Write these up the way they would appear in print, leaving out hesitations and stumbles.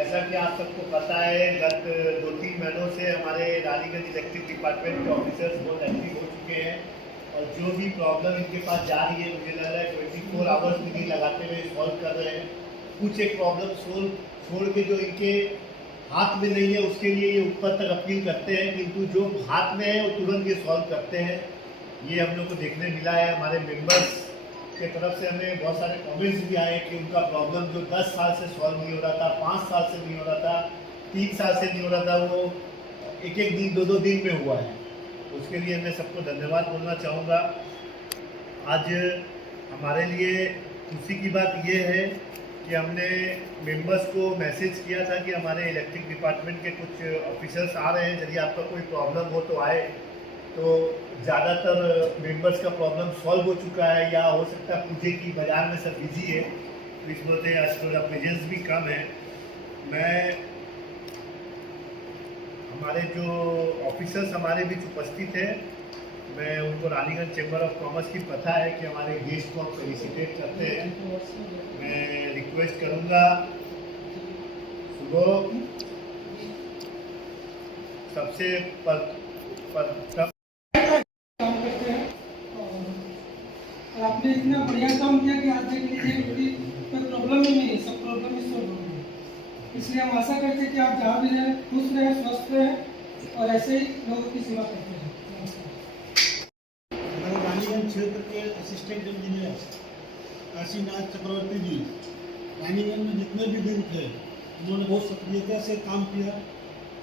जैसा कि आप सबको पता है, गत 2-3 महीनों से हमारे रानीगंज इलेक्ट्रिक डिपार्टमेंट के ऑफिसर्स बहुत एक्टिव हो चुके हैं और जो भी प्रॉब्लम इनके पास जा रही है, मुझे लग रहा है 24 आवर्स मीटिंग लगाते हुए सॉल्व कर रहे हैं। कुछ एक प्रॉब्लम छोड़ के जो इनके हाथ में नहीं है उसके लिए ये ऊपर तक अपील करते हैं, किंतु जो हाथ में है वो तुरंत ये सॉल्व करते हैं। ये हम लोग को देखने मिला है। हमारे मेंबर्स के तरफ से हमें बहुत सारे कमेंट्स भी आए कि उनका प्रॉब्लम जो 10 साल से सॉल्व नहीं हो रहा था, 5 साल से नहीं हो रहा था, 3 साल से नहीं हो रहा था, वो एक दिन 2 दिन में हुआ है। उसके लिए मैं सबको धन्यवाद बोलना चाहूँगा। आज हमारे लिए खुशी की बात ये है कि हमने मेंबर्स को मैसेज किया था कि हमारे इलेक्ट्रिक डिपार्टमेंट के कुछ ऑफिसर्स आ रहे हैं, यदि आपका कोई प्रॉब्लम हो तो आए। तो ज़्यादातर मेंबर्स का प्रॉब्लम सॉल्व हो चुका है, या हो सकता है पूजे की बाज़ार में सब बिजी है, तो इस वजह से आज थोड़ा प्रेजेंस भी कम है। मैं हमारे जो ऑफिसर्स हमारे बीच उपस्थित हैं, मैं उनको रानीगंज चैम्बर ऑफ कॉमर्स की पता है कि हमारे गेस्ट को हम फेलिसिटेट करते हैं। मैं रिक्वेस्ट करूँगा सुबह सबसे आपने इतना बढ़िया काम किया कि आज देख लीजिए कि कोई प्रॉब्लम ही नहीं है, सब प्रॉब्लम ही सॉल्व हो गई। इसलिए हम आशा करते हैं कि आप जहाँ भी रहें खुश रहें, स्वस्थ रहें और ऐसे ही लोगों की सेवा करते रहें। हमारे रानीगंज क्षेत्र के असिस्टेंट इंजीनियर काशीनाथ चक्रवर्ती जी रानीगंज में जितने भी दिन थे उन्होंने बहुत सक्रियता से काम किया।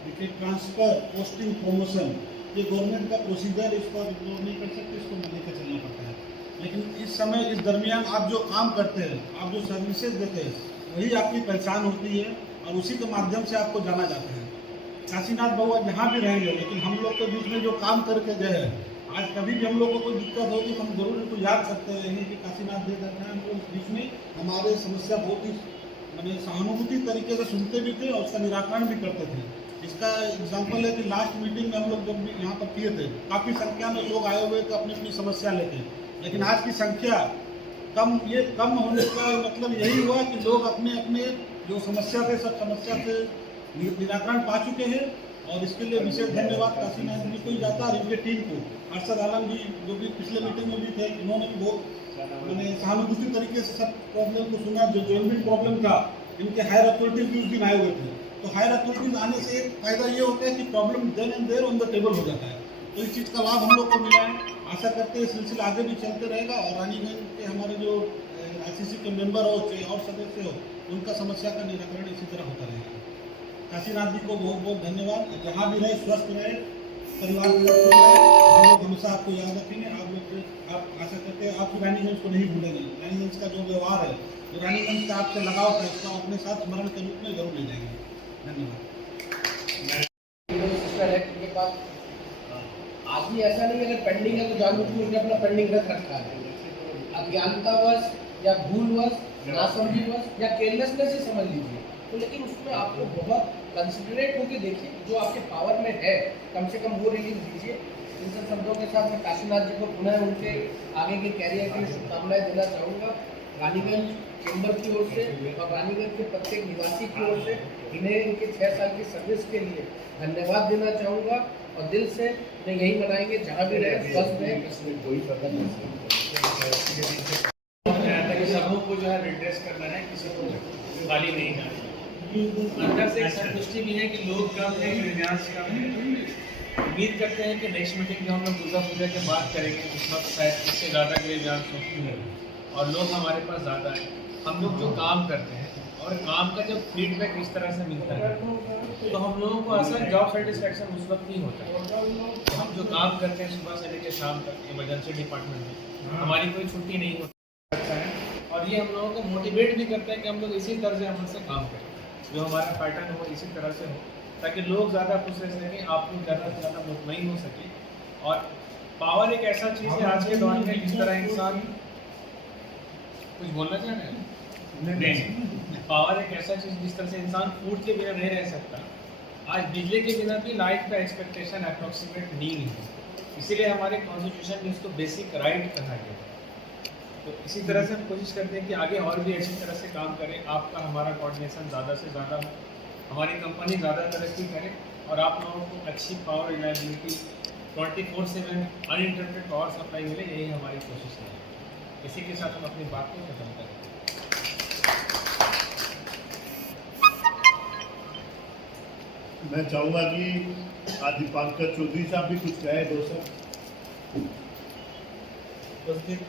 देखिए, ट्रांसफ़र, पोस्टिंग, प्रमोशन ये गवर्नमेंट का प्रोसीजर, इसको आप इग्नोर नहीं कर सकते, इसको मान लेकर चलना पड़ता है। लेकिन इस समय, इस दरमियान आप जो काम करते हैं, आप जो सर्विसेज देते हैं, वही आपकी पहचान होती है और उसी के माध्यम से आपको जाना जाता है। काशीनाथ बाबू जहाँ भी रहेंगे, लेकिन हम लोग के बीच में जो काम करके गए हैं, आज कभी भी हम लोग को कोई दिक्कत होगी तो हम जरूर इनको याद करते रहेंगे कि काशीनाथ जी करते हैं। हम लोग इस बीच में हमारे समस्या बहुत ही मैंने सहानुभूति तरीके से सुनते भी थे और उसका निराकरण भी करते थे। इसका एग्जाम्पल है कि लास्ट मीटिंग में हम लोग जब भी यहाँ पर किए थे, काफ़ी संख्या में लोग आए हुए थे अपनी अपनी समस्या लेके, लेकिन आज की संख्या कम होने का मतलब यही हुआ कि लोग अपने अपने जो समस्या थे, सब समस्या से निराकरण पा चुके हैं। और इसके लिए विशेष धन्यवाद काशीनाथ जी को ही जाता है और इनके टीम को। अरशद आलम जी जो भी पिछले मीटिंग में भी थे, इन्होंने भी बहुत मैंने सहानुभूति तरीके से सब प्रॉब्लम को सुना। जो जेनविन प्रॉब्लम था, इनके हायर अथॉरिटीज भी उस दिन आए हुए थे, तो हायर अथॉरिटीज आने से एक फायदा ये होता है कि problem then and there on the table हो जाता है। तो इस चीज़ का लाभ हम लोग को मिला है। आशा करते हैं सिलसिला आगे भी चलते रहेगा और रानीगंज के हमारे जो आरसीसी के मेंबर हो चाहे और सदस्य हो, उनका समस्या का निराकरण इसी तरह होता रहेगा। काशीनाथ जी को बहुत बहुत धन्यवाद। जहाँ भी रहे स्वस्थ रहे, परिवार में खुश रहे। हम लोग हमेशा आपको याद रखेंगे। आप आशा करते हैं आपकी रानीगंज को नहीं भूलेंगे। रानीगंज का जो व्यवहार है, जो रानीगंज का आपसे लगाव है, उसको अपने साथ स्मरण के रूप में जरूर ले जाएंगे। धन्यवाद। आज भी ऐसा नहीं, अगर पेंडिंग है तो जानबूझ के अपना पेंडिंग रख रखा है, अज्ञानतावश या भूलवश, नासमझीवश या केयरलेसनेस से समझ लीजिए। तो लेकिन उसमें आपको बहुत कंसिडरेट होकर देखिए, जो आपके पावर में है कम से कम वो रिलीज दीजिए। इन सब शब्दों के साथ मैं काशीनाथ जी को पुनः उनके आगे के कैरियर के लिए शुभकामनाएं देना चाहूँगा। रानीगंज चैम्बर की ओर से और रानीगंज के प्रत्येक निवासी की ओर से इन्हें इनके 6 साल की सर्विस के लिए धन्यवाद देना चाहूँगा और दिल से मैं यही मनाएंगे, जहाँ भी रहे स्वस्थ रहे, कोई पता नहीं। सबों को जो है रिड्रेस करना है, किसी को खाली नहीं जाना। अंदर से एक संतुष्टि भी है कि लोग कम है, विन्यास कम है। उम्मीद करते हैं कि नेक्स्ट मीटिंग जो हम लोग दुर्गा पूजा के बाद करेंगे, उस वक्त शायद इससे ज़्यादा के लिए ध्यान सोचती है और लोग हमारे पास ज़्यादा है। हम लोग जो काम करते हैं और काम का जब फीडबैक इस तरह से मिलता है, तो हम लोगों को असल जॉब सेटिस्फैक्शन उस वक्त ही होता है। तो हम जो काम करते हैं सुबह से लेकर शाम तक इमरजेंसी डिपार्टमेंट में, हमारी कोई छुट्टी नहीं होती है और ये हम लोगों को मोटिवेट भी करते हैं कि हम लोग इसी तरह से अमल से काम करें, जो हमारा पैटर्न हो इसी तरह से हो, ताकि लोग ज़्यादा खुश रह सकें, आप लोग ज़्यादा से ज़्यादा मुतमईन हो सके। और पावर एक ऐसा चीज़ है आज के दौर में, जिस तरह इंसान कुछ बोलना चाह रहे हैं, नहीं, पावर एक ऐसा चीज़ जिस तरह से इंसान फूड के बिना नहीं रह सकता, आज बिजली के बिना भी लाइफ का एक्सपेक्टेशन अप्रॉक्सीमेट नीड है। इसीलिए हमारे कॉन्स्टिट्यूशन में इसको बेसिक राइट कहा गया है। तो इसी तरह से हम कोशिश करते हैं कि आगे और भी अच्छी तरह से काम करें, आपका हमारा कोऑर्डिनेशन ज़्यादा से ज़्यादा हो हमारी कंपनी ज़्यादा तरक्की करे और आप लोगों को अच्छी power reliability 24/7 uninterrupted power supply मिले, यही हमारी कोशिश है। इसी के साथ हम अपनी बात को खत्म करें। मैं चाहूँगा कि आज दीपांकर चौधरी साहब भी कुछ कहे, दो सब। उपस्थित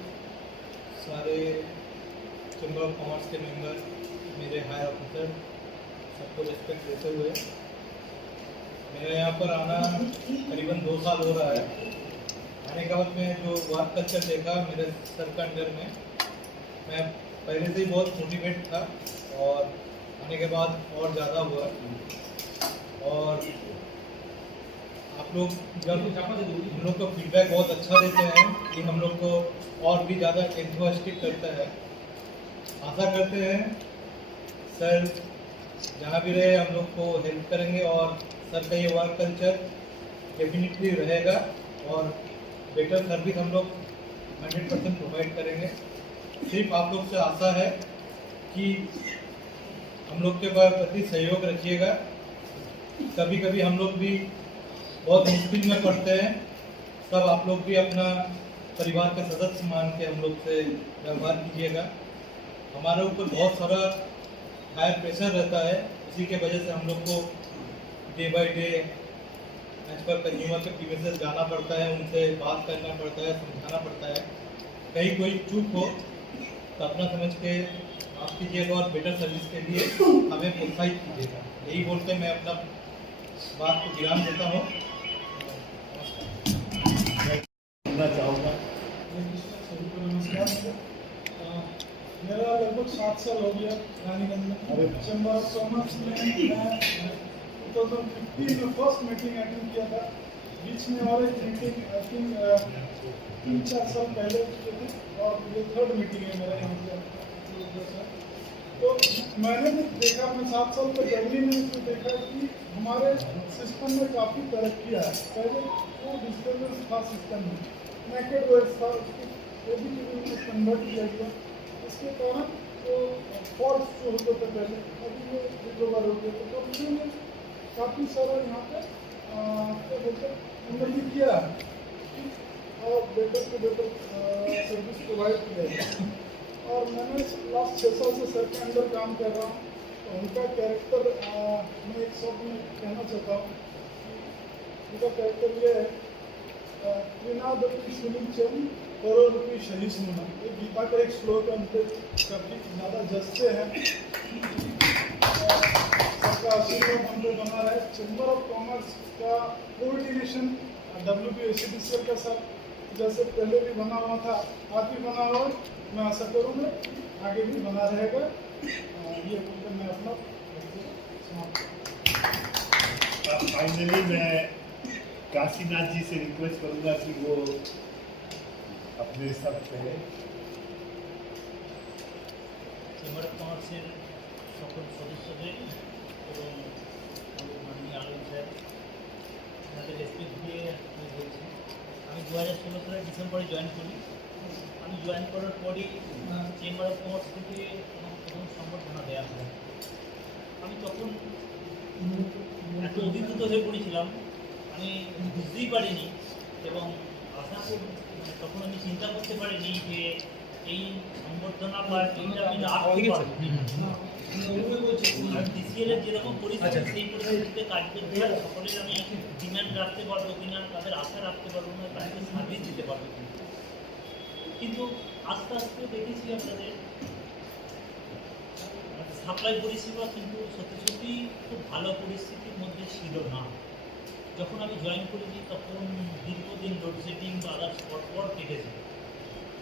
सारे चैम्बर ऑफ कॉमर्स के मेंबर, मेरे हायर ऑफिसर, सबको रिस्पेक्ट देते हुए, मेरा यहाँ पर आना करीबन 2 साल हो रहा है। आने के बाद में जो वर्क कल्चर देखा मेरे सर के अंडर में, मैं पहले से ही बहुत मोटिवेट था और आने के बाद और ज़्यादा हुआ। और आप लोग जब हम लोग को फीडबैक बहुत अच्छा देते हैं कि हम लोग को और भी ज़्यादा एंथुसियास्टिक करता है। आशा करते हैं सर जहाँ भी रहे हम लोग को हेल्प करेंगे और सर का ये वर्क कल्चर डेफिनेटली रहेगा और बेटर सर्विस हम लोग 100% प्रोवाइड करेंगे। सिर्फ आप लोग से आशा है कि हम लोग के प्रति सहयोग रखिएगा। कभी कभी हम लोग भी बहुत मुश्किल में पड़ते हैं, तब आप लोग भी अपना परिवार का सदस्य मान के हम लोग से व्यवहार कीजिएगा। हमारे ऊपर बहुत सारा हायर प्रेशर रहता है, इसी के वजह से हम लोग को day by day as per consumer के प्रीमिसेस जाना पड़ता है, उनसे बात करना पड़ता है, समझाना पड़ता है। कहीं कोई चूक हो तो अपना समझ के आप कीजिएगा और बेटर सर्विस के लिए हमें प्रोत्साहित कीजिएगा। यही बोलते मैं अपना बात को विराम देता हूँ। सुनना चाहूँगा। सभी को नमस्कार। मेरा लगभग 7 साल हो गया रानीगंज में चैम्बर ऑफ कॉमर्स में। मैं 2015 में फर्स्ट मीटिंग अटेंड किया था। बीच में और एक मीटिंग आई थिंक 3-4 साल पहले की थी और ये 3rd मीटिंग है मेरा यहाँ से। तो मैंने भी देखा, मैं 7 साल के जर्नी में तो देखा कि हमारे सिस्टम में काफ़ी तरक्की है। पहले वो डिस्टर्बेंस था सिस्टम में, नेकेड वेस्ट था, उसको ओबीटीवी में कन्वर्ट किया गया। इसके कारण वो फॉल्ट जो होते थे पहले, अभी वो रिकवर हो गया। तो उन्होंने काफ़ी सारा यहाँ पे क्या बोलते उन्नति किया और बेटर से बेटर सर्विस प्रोवाइड किया। और मैंने लास्ट 6 साल से सर के अंदर काम कर रहा हूँ, तो उनका कैरेक्टर मैं एक शब्द में कहना चाहता हूँ कि उनका कैरेक्टर ये है, त्रिनादपि सुनिचम करोड़पि सहिष्णुना। ये गीता का एक श्लोक है, उनके काफ़ी ज़्यादा जस्ते हैं। सबका आशीर्वाद हम लोग बना रहे। चैम्बर ऑफ कॉमर्स का कोऑर्डिनेशन WPSCDCL के साथ जैसे पहले भी बना हुआ था, आज भी बना हुआ है। मैं आशा करूँगा आगे भी बना रहेगा। ये बोलकर मैं अपना फाइनली मैं काशीनाथ जी से रिक्वेस्ट करूँगा कि वो अपने सब कहे। চেম্বার অফ কমার্সের সকল সদস্যদের এবং মাননীয় আলম স্যার তাদের রেসপেক্ট দিয়ে আমি বলছি, আমি 2016 সালের ডিসেম্বরে জয়েন করি। আমি জয়েন করার পরই চেম্বার অফ কমার্স থেকে আমাকে প্রথম সম্বর্ধনা দেওয়া হয়। আমি তখন এত অভিভূত হয়ে পড়েছিলাম, আমি বুঝতেই পারিনি এবং তখন আমি চিন্তা করতে পারিনি যে এই সম্বর্ধনা বা এইটা আমি লাভ করতে পারবো। আর DCL এর যেরকম পরিস্থিতি, সেই পরিস্থিতিতে কাজ করতে হয়, সকলের আমি ডিমান্ড রাখতে পারবো কিনা, তাদের আশা রাখতে পারবো না, তাদেরকে সার্ভিস দিতে পারবো কিনা। কিন্তু আস্তে আস্তে দেখেছি আপনাদের সাপ্লাই পরিষেবা কিন্তু সত্যি সত্যি খুব ভালো পরিস্থিতির মধ্যে ছিল না। যখন আমি জয়েন করেছি তখন দীর্ঘদিন লোডশেডিং বা আদার্স পর কেটেছে।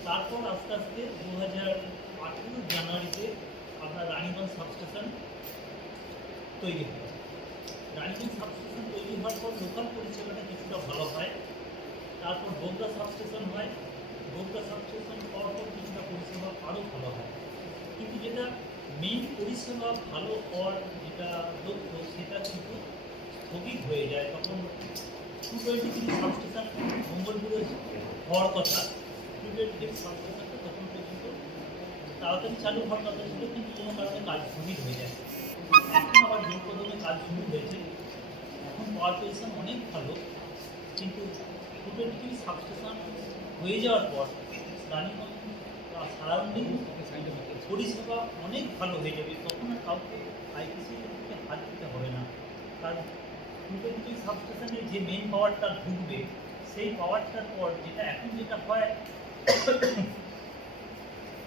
তারপর আস্তে আস্তে 2018 জানুয়ারিতে আপনার রানীগঞ্জ সাবস্টেশন তৈরি হয়। রানীগঞ্জ সাবস্টেশন তৈরি হওয়ার পর লোকাল পরিষেবাটা কিছুটা ভালো হয়। তারপর বগুড়া সাবস্টেশন হয়, বগুড়া সাবস্টেশন হওয়ার পর কিছুটা পরিষেবা আরও ভালো হয়। কিন্তু যেটা মেইন পরিষেবা ভালো হওয়ার যেটা লক্ষ্য, সেটা কিন্তু স্থগিত হয়ে যায়। তখন 223 সাবস্টেশন মঙ্গলপুরে হওয়ার কথা, 223 সাবস্টেশনটা তখন পর্যন্ত তাড়াতাড়ি চালু হওয়ার কথা ছিল, কিন্তু কোনো কারণে কাজ স্থগিত হয়ে যায়। এখন আবার জোর কদমে কাজ শুরু হয়েছে। এখন পাওয়ার পজিশন অনেক ভালো, কিন্তু 220 সাবস্টেশন হয়ে যাওয়ার পর রানীগঞ্জ সারাউন্ডিং পরিষেবা অনেক ভালো হয়ে যাবে। তখন আর কাউকে আইপিসি থেকে হাত দিতে হবে না, কারণ 220 সাবস্টেশনের যে মেন পাওয়ারটা ঢুকবে সেই পাওয়ারটার পর যেটা হয়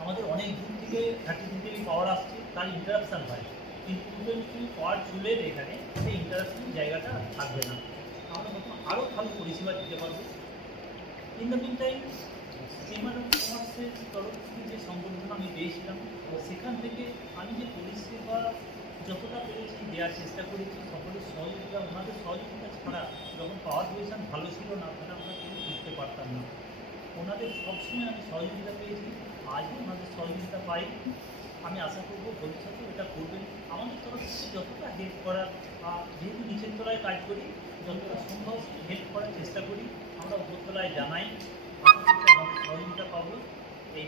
আমাদের অনেক দূর থেকে 33 কেভি পাওয়ার আসছে, তার ইন্টারাপশান হয়, কিন্তু 220 পাওয়ার চলে এলে এখানে সেই ইন্টারাপশানের জায়গাটা থাকবে না। আমরা তখন আরও ভালো পরিষেবা দিতে পারবো। In the meantime chamber of কমার্সের তরফ থেকে যে সংবর্ধনা আমি পেয়েছিলাম, সেখান থেকে আমি যে পরিষেবা যতটা পেরেছি দেওয়ার চেষ্টা করেছি, সকলের সহযোগিতা, ওনাদের সহযোগিতা ছাড়া যখন পাওয়ার পজিশন ভালো ছিল না, তাহলে আমরা কেউ করতে পারতাম না। ওনাদের সবসময় আমি সহযোগিতা পেয়েছি, আজও ওনাদের সহযোগিতা পাই। আমি আশা করব ভবিষ্যতে এটা করবেন। আমাদের তরফ থেকে যতটা হেল্প করার, যেহেতু নিচের তলায় কাজ করি, যতটা সম্ভব হেল্প করার চেষ্টা করি। আমরা উপরতলায় জানাই, আশা করছি আমাদের সহযোগিতা পাবো। এই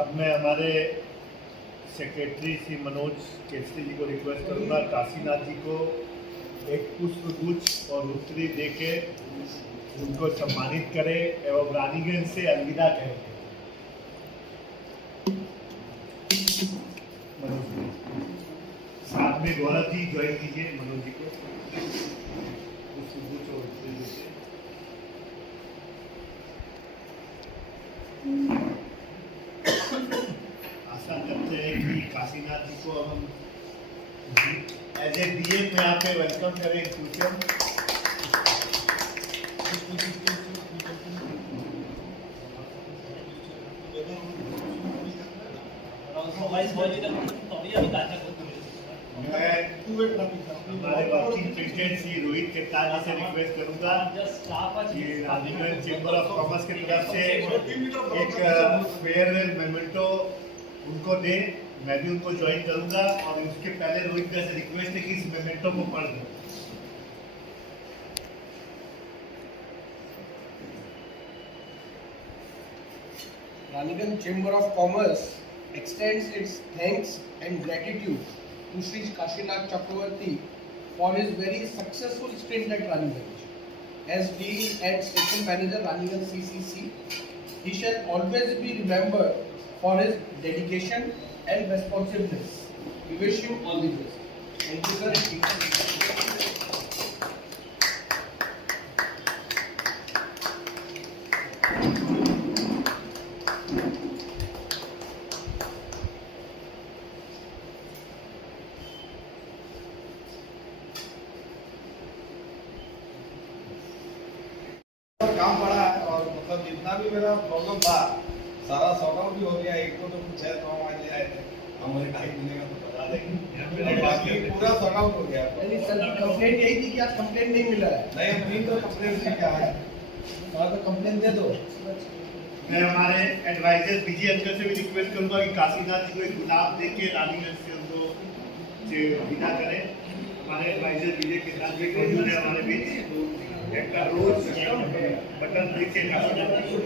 अब मैं हमारे सेक्रेटरी श्री मनोज केसरी जी को रिक्वेस्ट करूंगा, काशीनाथ जी को एक पुष्पगुच्छ और उत्तरी देके उनको सम्मानित करें एवं रानीगंज से अलविदा कहें। मनोज जी साथ में गौरव जी ज्वाइन कीजिए मनोज जी को पुष्पगुच्छ और उत्तरी देके। आशा करते हैं कि काशीनाथ जी को हम एज ए डीएम में यहाँ पे वेलकम करें इन फ्यूचर। সবাই সহযোগিতা করবেন, তবেই আমি কাজটা করতে পারবো। मैं हमारे वर्किंग प्रेसिडेंट श्री रोहित केतान जी से रिक्वेस्ट करूंगा कि रानीगंज चेंबर ऑफ कॉमर्स की तरफ से एक फेयरवेल मेमेंटो उनको दे। मैं भी उनको ज्वाइन करूंगा और उसके पहले रोहित भैया से रिक्वेस्ट है कि इस मेमेंटो को पढ़ दो। Raniganj Chamber of Commerce extends its thanks and gratitude to Sri Kashinath Chakravarti for his very successful stint at Raniganj. As being and Station Manager Raniganj CCC, he shall always be remembered for his dedication and responsiveness. We wish him all the best. Thank you, sir. काम पड़ा है और मतलब जितना भी मेरा problem था सारा सॉर्ट आउट भी हो गया। एक को तो कुछ है काम आज ले आए थे, हमारे 2.5 महीने का तो बता देंगे, बाकी पूरा सॉर्ट आउट हो गया। नहीं सर, कंप्लेंट यही थी कि आज कंप्लेंट नहीं मिला है। नहीं हम नहीं तो कंप्लेंट लेके आए, और तो कंप्लेंट दे दो। मैं हमारे एडवाइजर विजय अंकल से भी रिक्वेस्ट करूंगा कि काशीनाथ जी को एक गुलाब दे के रानीगंज से उनको विदा करें। हमारे एडवाइजर विजय केतान जी को जो है हमारे बीच एक रोज बटन देख के काशीनाथ जी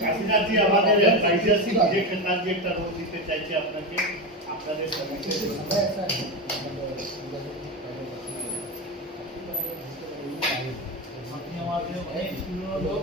কাশীনাথ জি আমাদের এডভাইজার শ্রী বিজয় কেতান জি একটা রোল দিতে চাইছে আপনাকে, আপনাদের সার্ভিসে। আপনি আমাদের অনেক পুরনো লোক,